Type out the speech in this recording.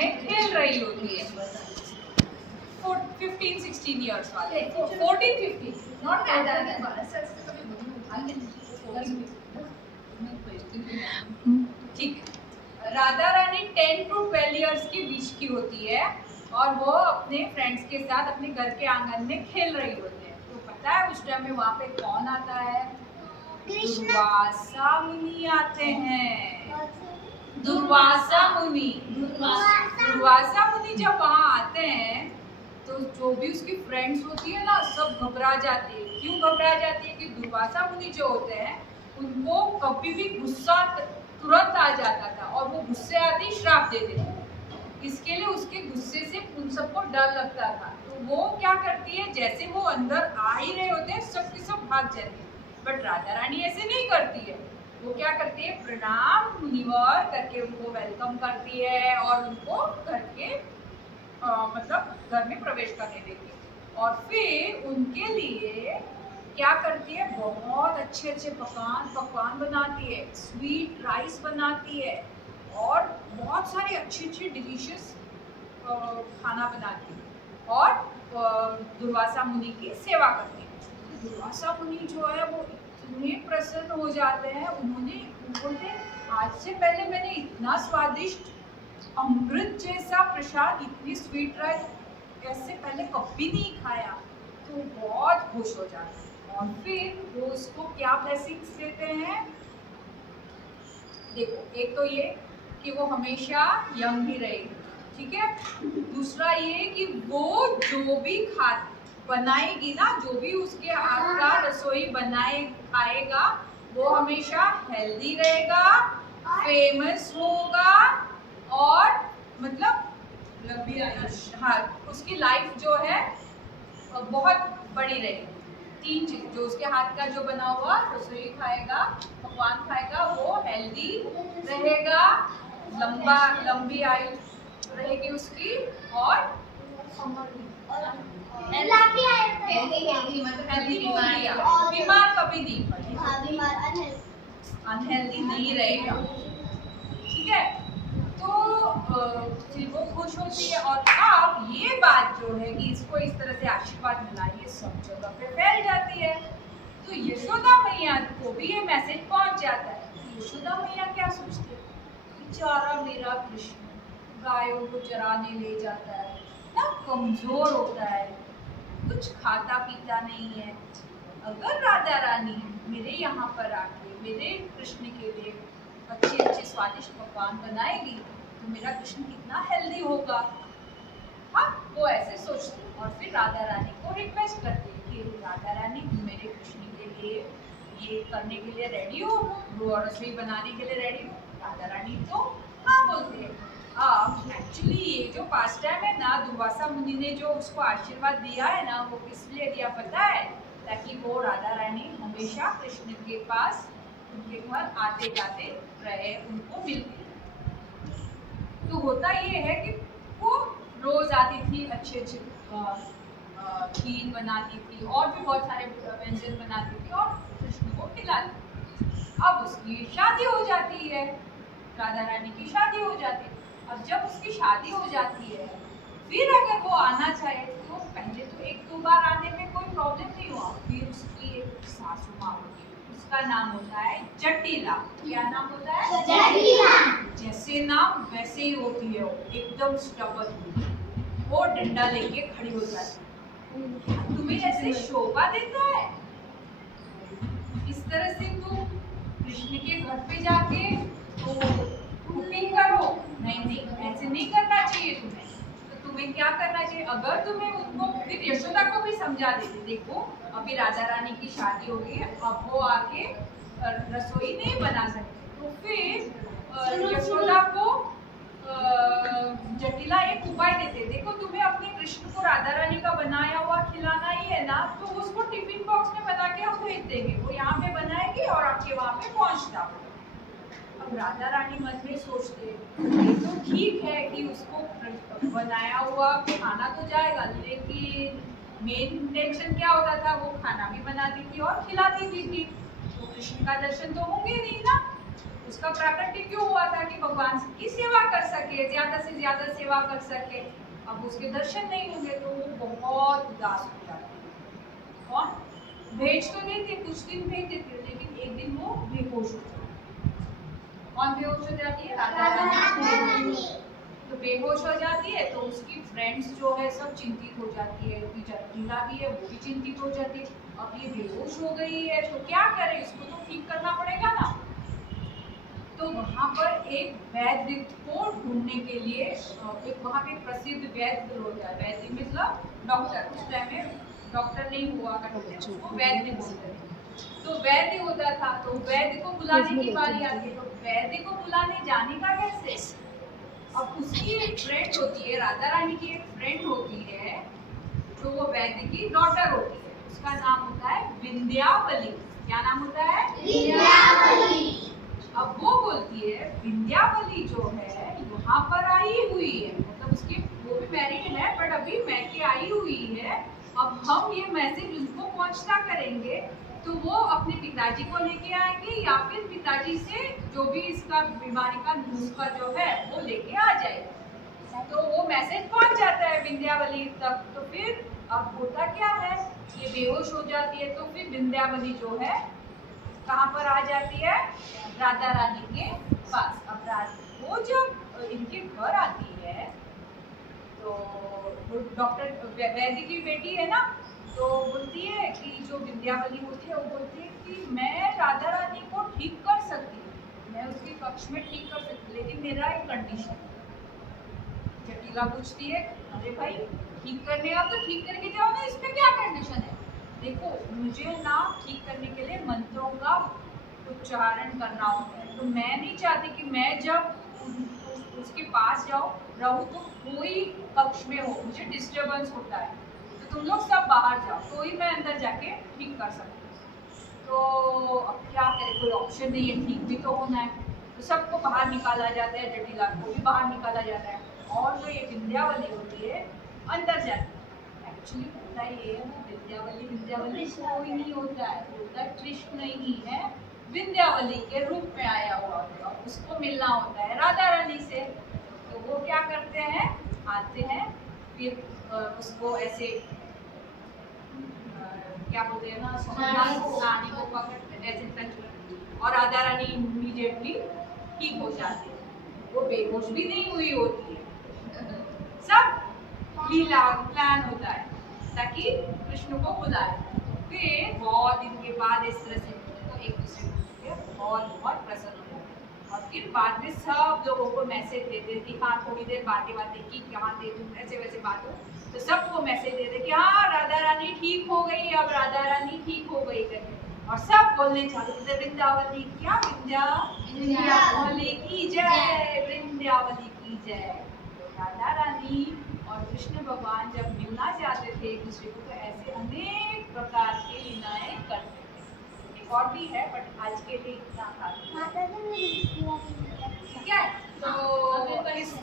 में खेल रही होती है। 15-16 ईयर्स वाले, 14-15, नॉट ठीक है। राधा रानी 10 to 12 ईयर्स के बीच की होती है और वो अपने फ्रेंड्स के साथ अपने घर के आंगन में खेल रही होती है। तो पता है उस टाइम में वहाँ पे कौन आता है? दुर्वासा मुनि आते हैं। दुर्वासा मुनि जब वहाँ आते हैं तो जो भी उसकी फ्रेंड्स होती है ना, सब घबरा जाती है। क्यों घबरा जाती है? कि दुर्वासा मुनि जो होते हैं उनको कभी भी गुस्सा तुरंत आ जाता था और वो गुस्से आते ही श्राप देते थे। इसके लिए उसके गुस्से से उन सबको डर लगता था। तो वो क्या करती है, जैसे वो अंदर आ ही रहे होते हैं सब के सब भाग जाती है। बट राधा रानी ऐसे नहीं करती है। वो क्या करती है, प्रणाम मुनिवर करके उनको वेलकम करती है और उनको घर के मतलब घर में प्रवेश करने देती है। और फिर उनके लिए क्या करती है, बहुत अच्छे अच्छे पकवान बनाती है, स्वीट राइस बनाती है और बहुत सारे अच्छे अच्छे डिलीशियस खाना बनाती है और दुर्वासा मुनि की सेवा करती है। दुर्वासा मुनि जो है वो इतने प्रसन्न हो जाते हैं, उन्होंने बोलते आज से पहले मैंने इतना स्वादिष्ट अमृत जैसा प्रसाद, इतनी स्वीट राइस ऐसे पहले कभी नहीं खाया। तो बहुत खुश हो जाते हैं और फिर वो उसको क्या ब्लेसिंग्स देते हैं। देखो, एक तो ये कि वो हमेशा यंग ही रहेगी, ठीक है। दूसरा ये कि वो जो भी बनाएगी ना, जो भी उसके हाथ का रसोई खाएगा वो हमेशा हेल्दी रहेगा, फेमस होगा और मतलब लंबी आयुष्य, हाँ, उसकी लाइफ जो है बहुत बड़ी रहेगी। 3 चीज, जो उसके हाथ का जो बना हुआ रसोई खाएगा, पकवान खाएगा, वो हेल्दी रहेगा, लंबी आयु रहेगी उसकी और बीमार कभी नहीं पड़ेगा, अनहेल्दी नहीं रहेगा, ठीक है। तो फिर वो खुश होती है और अब ये बात जो है कि इसको इस तरह से आशीर्वाद मिला, ये सब जगह पे फैल जाती है। तो यशोदा मैया को भी ये मैसेज पहुंच जाता है। यशोदा मैया क्या सोचती है, बेचारा मेरा कृष्ण गायों को चराने ले जाता है ना, कमजोर होता है, कुछ खाता पीता नहीं है। अगर राधा रानी मेरे यहाँ पर आके मेरे कृष्ण के लिए अच्छे अच्छे स्वादिष्ट पकवान बनाएगी तो मेरा कृष्ण कितना हेल्दी होगा। हाँ, वो ऐसे सोचती है और फिर राधा रानी को रिक्वेस्ट करती है कि राधा रानी मेरे कृष्ण के लिए ये करने के लिए रेडी हो, रसोई बनाने के लिए रेडी हो। राधा रानी तो हाँ बोलती है। अब एक्चुअली ये जो पास्ट टाइम है ना, दुर्वासा मुनि ने जो उसको आशीर्वाद दिया है ना, वो किस लिए दिया पता है? ताकि वो राधा रानी हमेशा कृष्ण के पास उनके घर आते जाते रहे, उनको मिलती रहे। तो होता ये है कि वो रोज आती थी, अच्छे अच्छे खीर बनाती थी और भी बहुत सारे व्यंजन बनाती थी और कृष्ण को खिलाती थी। अब उसकी शादी हो जाती है, राधा रानी की शादी हो जाती है। अब जब उसकी शादी हो जाती है, फिर अगर वो आना चाहे तो पहले तो 1-2 बार आने में कोई प्रॉब्लम नहीं हुआ। फिर उसकी एक सासू माँ होती है, उसका नाम होता है जटिला। क्या नाम होता है? जटिला। जैसे नाम वैसे ही होती है, वो एकदम स्टबर्न, वो डंडा लेके खड़ी हो जाती है। तुम्हें ऐसे शोभा देता है? इस तरह से तुम कृष्ण के घर पे जाके तो कुकिंग करो? नहीं, ऐसे नहीं करना चाहिए तुम्हें। तो तुम्हें क्या करना चाहिए? अगर तुम्हें उनको, फिर यशोदा को भी समझा देती, देखो अभी राधा रानी की शादी हो गई है, अब वो आके रसोई नहीं बना सकते। तो फिर यशोदा को जटिला एक उपाय देते, देखो तुम्हें अपने कृष्ण को राधा रानी का बनाया हुआ खिलाना ही है ना, तो उसको टिफिन बॉक्स में बना के हम भेज देंगे, वो यहाँ पे बनाएगी और आपके वहाँ पे पहुँचता। अब राधा रानी मन में सोचते, ये तो ठीक है कि उसको बनाया हुआ खाना तो जाएगा, लेकिन मेन इंटेंशन क्या होता था, वो खाना भी बनाती थी और खिलाती भी थी, तो कृष्ण का दर्शन तो होंगे नहीं ना। उसका प्राकट्य क्यों हुआ था कि भगवान की सेवा कर सके, ज्यादा से ज्यादा सेवा कर सके। अब उसके दर्शन नहीं होंगे तो वो बहुत उदास हो जाती है। कौन भेज तो देते, कुछ दिन भेज देते, लेकिन एक दिन वो बेहोश हो जाती है। कौन बेहोश हो जाती है? राधा रानी। तो बेहोश हो जाती है तो उसकी फ्रेंड्स जो है सब चिंतित हो जाती है, जटिला भी है वो भी चिंतित हो जाती है। अब ये बेहोश हो गई है तो क्या करे, इसको तो ठीक करना पड़ेगा ना। तो वहाँ पर एक वैद्य को ढूंढने के लिए एक वहाँ पे प्रसिद्ध वैद्य होता है, वैद्य मतलब डॉक्टर, उस टाइम में डॉक्टर नहीं हुआ करते थे, उसको वैद्य बोलते थे। तो वैद्य होता था, तो वैद्य को बुलाने की बारी आती है। तो वैद्य को बुलाने जाने का कैसे? अब उसकी एक फ्रेंड होती है, राधा रानी की एक फ्रेंड होती है जो वो वैद्य की डॉटर होती है, उसका नाम होता है विंध्यावली। क्या नाम होता है? विंध्यावली। अब वो बोलती है विंध्यावली जो है यहाँ पर आई हुई है, मतलब उसकी वो भी मैरिड है बट अभी मैके आई हुई है। अब हम ये मैसेज उनको पहुंचता करेंगे तो वो अपने पिताजी को लेके आएंगे या फिर पिताजी से जो भी इसका बीमारी का नुस्खा जो है वो लेके आ जाएगा। तो वो मैसेज पहुंच जाता है विंध्यावली तक। तो फिर अब होता क्या है, ये बेहोश हो जाती है तो फिर विंध्यावली जो है कहाँ पर आ जाती है? राधा रानी के पास। अब वो जब इनके घर आती है तो डॉक्टर वैद्य की बेटी है ना, तो बोलती है कि जो विंध्यावली होती है वो बोलती है कि मैं राधा रानी को ठीक कर सकती हूँ, मैं उसके कक्ष में ठीक कर सकती हूँ, लेकिन मेरा एक कंडीशन है। जटिला पूछती है अरे भाई ठीक करने का तो ठीक करके जाओ ना, इसमें क्या कंडीशन है? देखो मुझे ना ठीक करने के लिए मंत्रों का उच्चारण करना होता है, तो मैं नहीं चाहती कि मैं जब उसके पास रहूं तो कोई कक्ष में हो, मुझे डिस्टरबेंस होता है, तो तुम लोग सब बाहर जाओ तो ही मैं अंदर जाके ठीक कर सकती हूँ। तो अब क्या करें, कोई ऑप्शन नहीं है, ठीक भी तो होना है। तो सबको बाहर निकाला जाता है, जटिला को भी बाहर निकाला जाता है, और जो ये विंध्यावली होती है अंदर जाती है। एक्चुअली होता ये है वो विंध्यावली कोई नहीं होता है, होता कृष्ण ही है, विंध्यावली के रूप में आया हुआ होता है, उसको मिलना होता है राधा रानी से। तो वो क्या करते हैं, आते हैं फिर उसको ऐसे क्या बोलते हैं ना, नानी को पकड़ते ऐसे टच करते और राधा रानी इमीडिएटली ठीक हो जाती है, वो बेहोश भी नहीं हुई होती है। सब लीला प्लान होता है ताकि कृष्ण को बुलाए। फिर बहुत दिन के बाद इस तरह से तो एक दूसरे को बहुत प्रसन्न हो जाते हैं, और फिर बाद में सब लोगों को मैसेज देते कि हाँ थोड़ी देर बातें की, कहाँ थे तुम, ऐसे वैसे बात हो, तो सबको मैसेज देते कि हाँ राधा रानी ठीक हो गई, अब राधा रानी ठीक हो गई करके, और सब बोलने चालू थे वृंदावली क्या, विंध्यावली की जय, वृंदावली की जय। राधा रानी और कृष्ण भगवान जब मिलना चाहते थे एक दूसरे को तो ऐसे अनेक प्रकार के लीलाएं करते थे। एक और भी है बट आज के लिए इतना था। ठीक है, तो